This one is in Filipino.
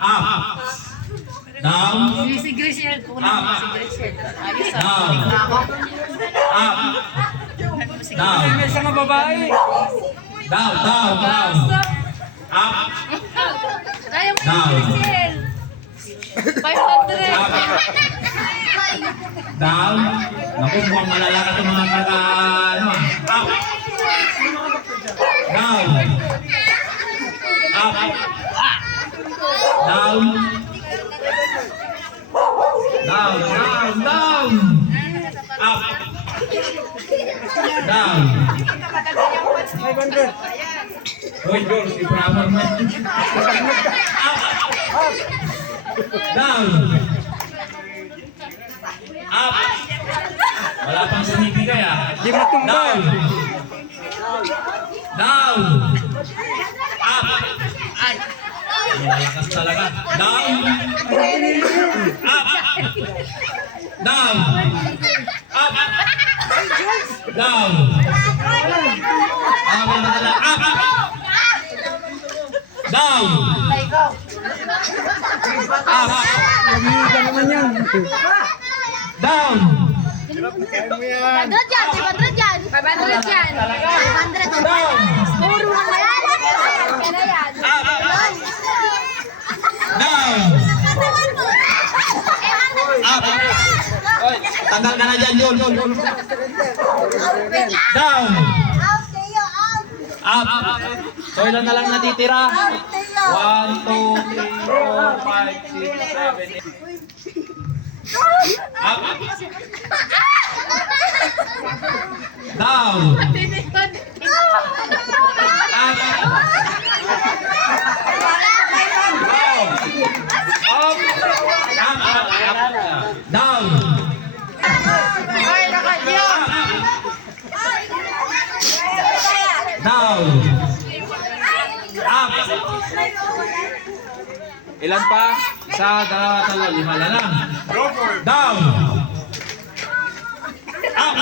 Up. Down. Si Graciel, kulang si Graciel. Ayos Down. Up. Down. May isang babae. Down. Down. Down. Up. Ayaw mo Down. si Graciel. 500. Up. Down. Naku, mukhang malala ka itong mga ano. Up. Down. Up. Down. Down. Down. Down. Up. Down. 500. Hoy, George, si Brahman mo. Up. Down. Up. Wala pang sumibigay ah. Di matumbay. Down. Down. Up. Ay. Malakas talaga. Down. Up. Down. Up. Down. Up. Down. Up. Lamig naman yan. Down. 500 yan, 500 yan. 500 yan. 500 yan. Down. Puro na yan. Kaya yan. Up. Down. Up. Tanggal ka na dyan, Jun. Down. Up. So ilan na lang natitira? 1, 2, 3, 4, 5, 6, 7, 8. Up. Down. Up. Down. Down. Up. Ilan pa? Isa, dalawa, tatlo, lima na lang. Down. Up.